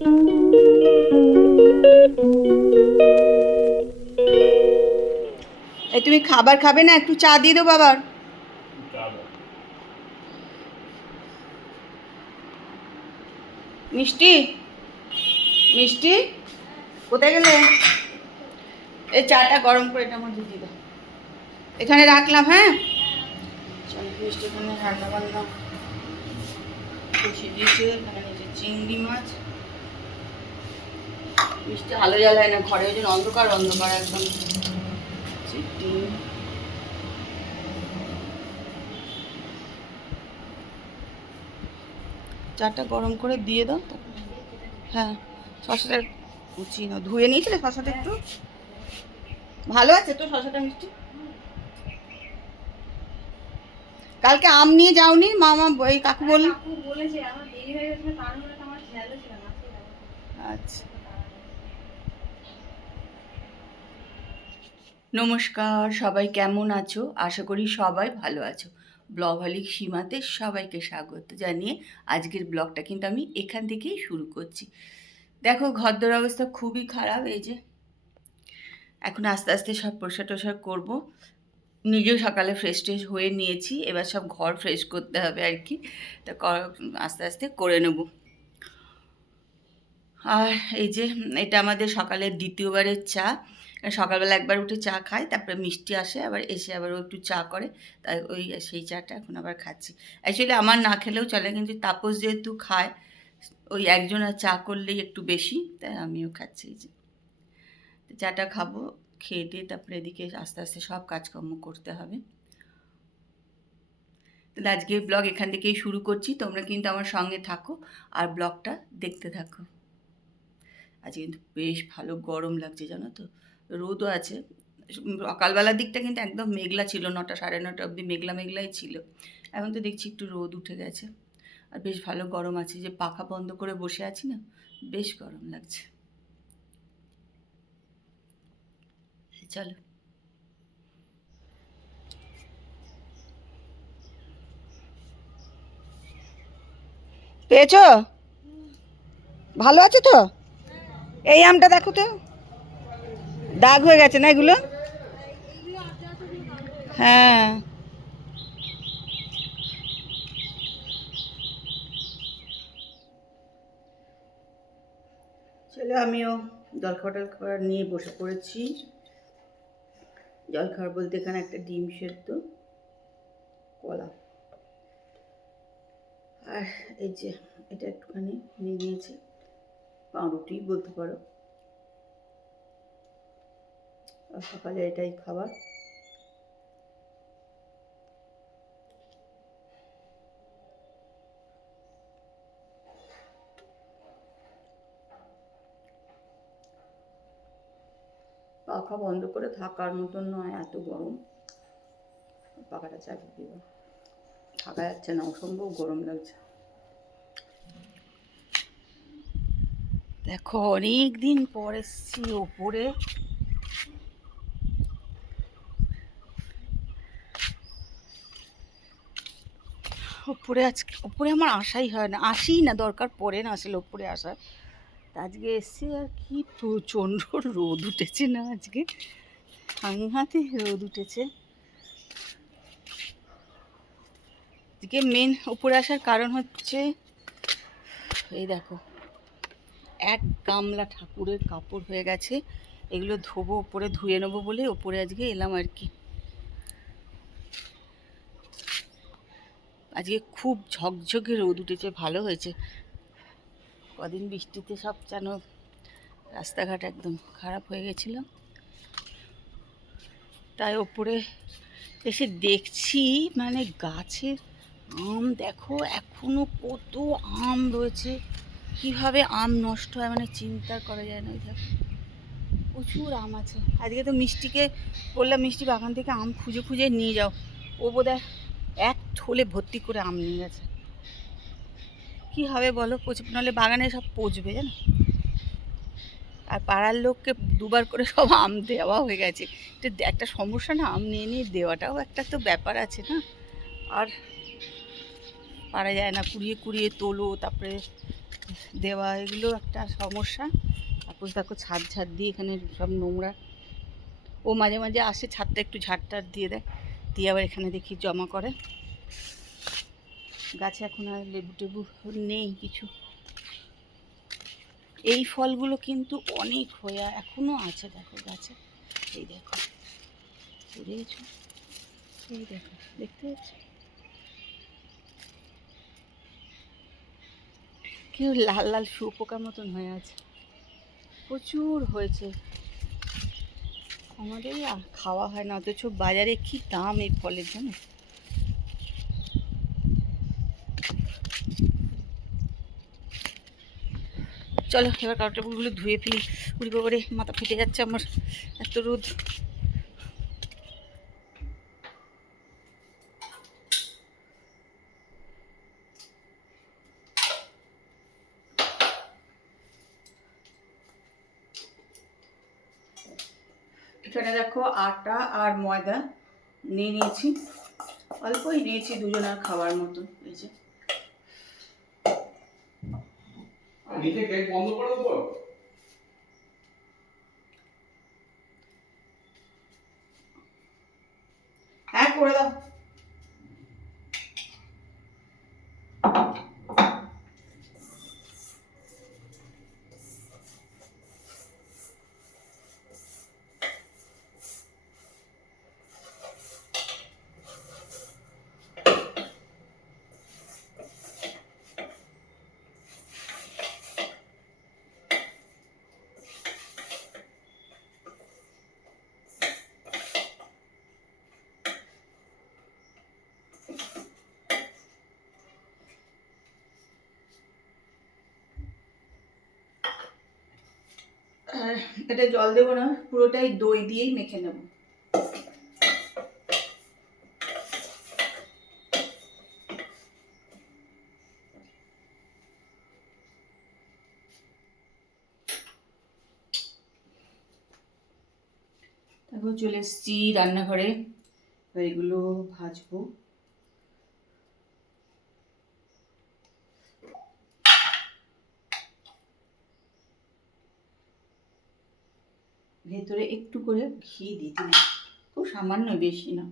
এই তুমি খাবার খাবে না? একটু চা দিয়ে দাও বাবার। মিষ্টি? মিষ্টি? কোথায় গেলে? এই চাটা গরম করে এটা মধ্যে দিয়ে দাও। এখানে রাখলাম হ্যাঁ? মিষ্টি এখানে রান্না বান্না। বসিয়ে দিয়েছে, এখানে চিংড়ি মাছ। মিষ্টি আলো জ্বালায় না ঘরে ওই জন্য অন্ধকার অন্ধকার একদম। চাটা গরম করে দিয়ে দাও। হ্যাঁ শশাটা কুচি না ধুয়ে নিয়েছিলে শশাটা একটু? ভালো আছে তো শশাটা মিষ্টি? কালকে আম নিয়ে যাওনি মামা ওই কাকু বলল কাকু বলেছে আমার দেরি হয়ে গেছিল তার মধ্যে তো আমার খেয়ালও ছিল না আজকে যাব। আচ্ছা নমস্কার, সবাই কেমন আছো? আশা করি সবাই ভালো আছো। ব্লগ হলিক সীমাতে সবাইকে স্বাগত জানিয়ে আজকের ব্লগটা কিন্তু আমি এখান থেকেই শুরু করছি। দেখো, ঘরদোর অবস্থা খুবই খারাপ, এই যে। এখন আস্তে আস্তে সব প্রসার টসার করব। নিজেও সকালে ফ্রেশ ট্রেশ হয়ে নিয়েছি, এবার সব ঘর ফ্রেশ করতে হবে আর কি। তা আস্তে আস্তে করে নেব। আর এই যে, এটা আমাদের সকালের দ্বিতীয়বারের চা। সকালবেলা একবার উঠে চা খাই তারপরে মিষ্টি আসে, আবার এসে আবার ও একটু চা করে, তাই ওই সেই চাটা এখন আবার খাচ্ছি। অ্যাকচুয়ালি আমার না খেলেও চলে, কিন্তু তাপস যেহেতু খায়, ওই একজন আর চা করলেই একটু বেশি, তাই আমিও খাচ্ছি এই যে। চাটা খাব, খেয়ে দিয়ে তারপরে এদিকে আস্তে আস্তে সব কাজকর্ম করতে হবে। তাহলে আজকে ব্লগ এখান থেকেই শুরু করছি, তোমরা কিন্তু আমার সঙ্গে থাকো, আর ব্লগটা দেখতে থাকো। আজ কিন্তু বেশ ভালো গরম লাগছে, জানো তো? রোদও আছে। সকালবেলার দিকটা কিন্তু একদম মেঘলা ছিল, নটা সাড়ে নটা অবধি মেঘলা মেঘলাই ছিল। এখন তো দেখছি একটু রোদ উঠে গেছে। আর বেশ ভালো গরম আছে, যে পাখা বন্ধ করে বসে আছি না, বেশ গরম লাগছে। চলো। পেয়েছ? ভালো আছে তো? এই আমটা দেখো তো। দাগ হয়ে গেছে না এগুলো? হ্যাঁ। চলো আমিও জলখাবার টলখাবার নিয়ে বসে পড়েছি। জলখাবার বলতে এখানে একটা ডিম সেদ্ধ কলা। আর এই যে এটা একটুখানি নিয়ে নিয়েছি। পাউরুটি বলতে পারো। আর সকালে এটাই খাবার। পাখা বন্ধ করে থাকার মতন নয়, এত গরম। পাখাটা চালিয়ে দিব থাকা যাচ্ছে না, অসম্ভব গরম লাগছে। দেখো অনেক দিন পর এসছি ওপরে। ওপরে আজকে ওপরে আমার আসাই হয় না আসি না, দরকার পড়ে না আসলে ওপরে আসার। তা আজকে এসছি আর কি প্রচণ্ড রোদ উঠেছে না আজকে সাংঘাতে রোদ উঠেছে। আজকে মেন উপরে আসার কারণ হচ্ছে, এই দেখো, এক গামলা ঠাকুরের কাপড় হয়ে গেছে, এগুলো ধোবো, ওপরে ধুয়ে নেব বলে ওপরে আজকে এলাম আর কি। আজকে খুব ঝকঝকে রোদ উঠেছে, ভালো হয়েছে। কদিন বৃষ্টিতে সব যেন রাস্তাঘাট একদম খারাপ হয়ে গেছিল। তাই ওপরে এসে দেখছি মানে গাছের আম, দেখো, এখনও কত আম রয়েছে। কীভাবে আম নষ্ট হয় মানে চিন্তা করা যায় না ওই দেখো। প্রচুর আম আছে। আজকে তো মিষ্টিকে বললাম, মিষ্টি বাগান থেকে আম খুঁজে খুঁজে নিয়ে যাও। ও বোধহয় থলে ভর্তি করে আম নিয়ে গেছে। কী হবে বলো? পচে নাহলে বাগানে সব পচবে, জানো? আর পাড়ার লোককে দুবার করে সব আম দেওয়া হয়ে গেছে। তো একটা সমস্যা না, আম নিয়ে নিয়ে দেওয়াটাও একটা তো ব্যাপার আছে না? আর পারা যায় না, কুড়িয়ে কুড়িয়ে তোলো, তারপরে দেওয়া, এগুলো একটা সমস্যা। তারপর দেখো ছাদ ঝাড় দিয়ে এখানে সব নোংরা। ও মাঝে মাঝে আসে, ছাদটা একটু ঝাড় টাড় দিয়ে দেয়। দিয়ে আবার এখানে দেখি জমা করে। গাছে এখন আর লেবু টেবু নেই কিছু। এই ফলগুলো কিন্তু অনেক হয়ে এখনও আছে দেখো গাছে। এই দেখো। দেখেছ এই দেখো, দেখতে পাচ্ছ? কেউ লাল লাল শুয়োপোকার মতন হয়ে আছে। প্রচুর হয়েছে। আমাদের খাওয়া হয় না, অথচ বাজারে কি দাম এই ফলের জানো? চলো, এবার কাপড়গুলো ধুয়ে ফেলি। উড়ি বাবারে মাথা ফেটে যাচ্ছে আমার, এত রোদ। এখানে দেখো আটা আর ময়দা নিয়ে নিয়েছি। অল্পই নিয়েছি দুজনের খাওয়ার মতো, এই যে। নিচে কেক বন্ধ করে দেবো হ্যাঁ এটা জল দেবো না, পুরোটাই দই দিয়েই মেখে নেব। তারপর চলে এসেছি রান্নাঘরে। এগুলো ভাজবো। ভেতরে একটু করে ঘি দিতে খুব সামান্য বেশি না।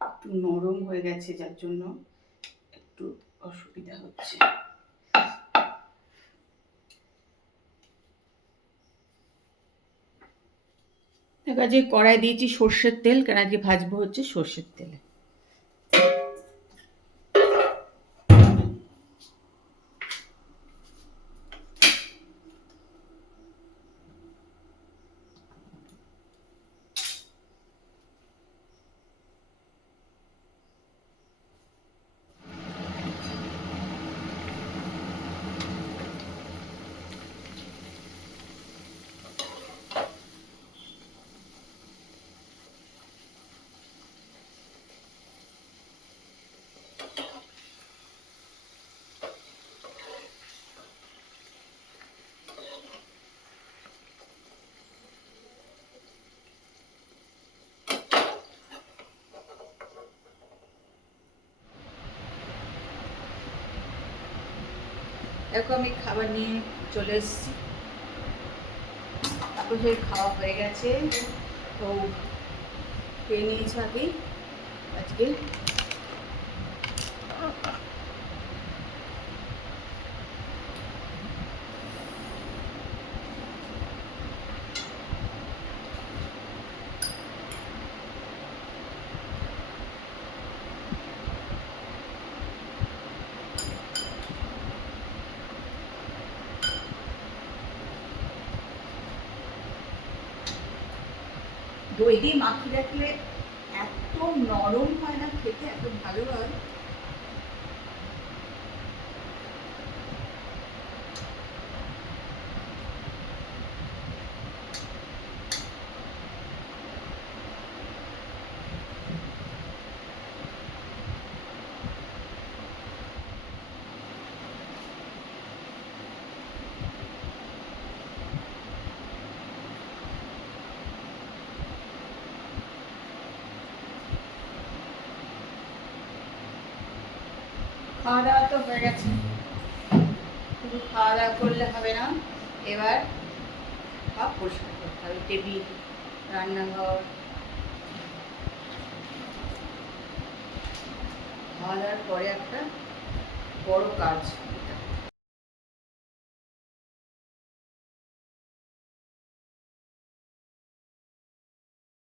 একটু নরম হয়ে গেছে, যার জন্য একটু অসুবিধা হচ্ছে। যে কড়াই দিয়েছি সর্ষের তেল, কেন আজকে ভাজবো হচ্ছে সর্ষের তেলে। দেখো আমি খাবার নিয়ে চলে এসেছি। তারপর খাওয়া হয়ে গেছে। তো খেয়ে নিয়েছি আজকে। দই দিয়ে মাখিয়ে রাখলে এত নরম হয় না খেতে এত ভালো হয়। খাওয়া দাওয়া তো হয়ে গেছে। শুধু খাওয়া দাওয়া করলে হবে না, এবার সব পরিষ্কার করতে হবে। টেবিল, রান্নাঘর খাওয়া দাওয়ার পরে একটা বড় কাজ।